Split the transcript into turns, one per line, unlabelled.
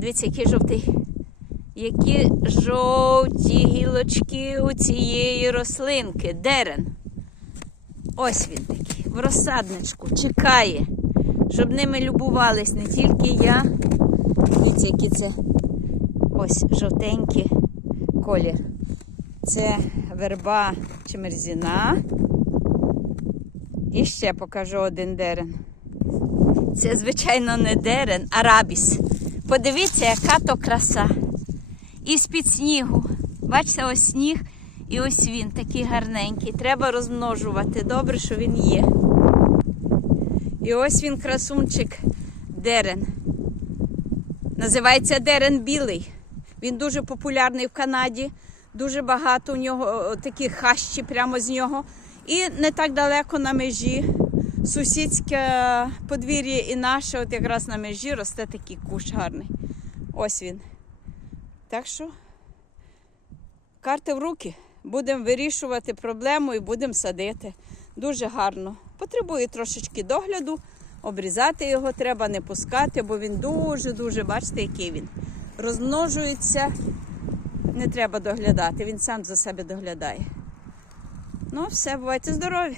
Подивіться, який жовтий. Які жовті гілочки у цієї рослинки. Дерен. Ось він такий, в розсадничку, чекає, щоб ними любувались не тільки я. Дивіться, які це ось жовтенький колір. Це верба чемерзіна. І ще покажу один дерен. Це, звичайно, не дерен, а рабіс. Подивіться, яка то краса. І з-під снігу. Бачите, ось сніг, і ось він такий гарненький. Треба розмножувати. Добре, що він є. І ось він, красунчик, дерен. Називається дерен білий. Він дуже популярний в Канаді. Дуже багато у нього такі хащі прямо з нього. І не так далеко на межі. Сусідське подвір'я і наше, от якраз на межі росте такий кущ гарний. Ось він. Так що карти в руки. Будемо вирішувати проблему і будемо садити. Дуже гарно. Потребує трошечки догляду. Обрізати його треба, не пускати, бо він дуже-дуже, бачите, який він. Розмножується, не треба доглядати, він сам за себе доглядає. Ну, все, бувайте здорові!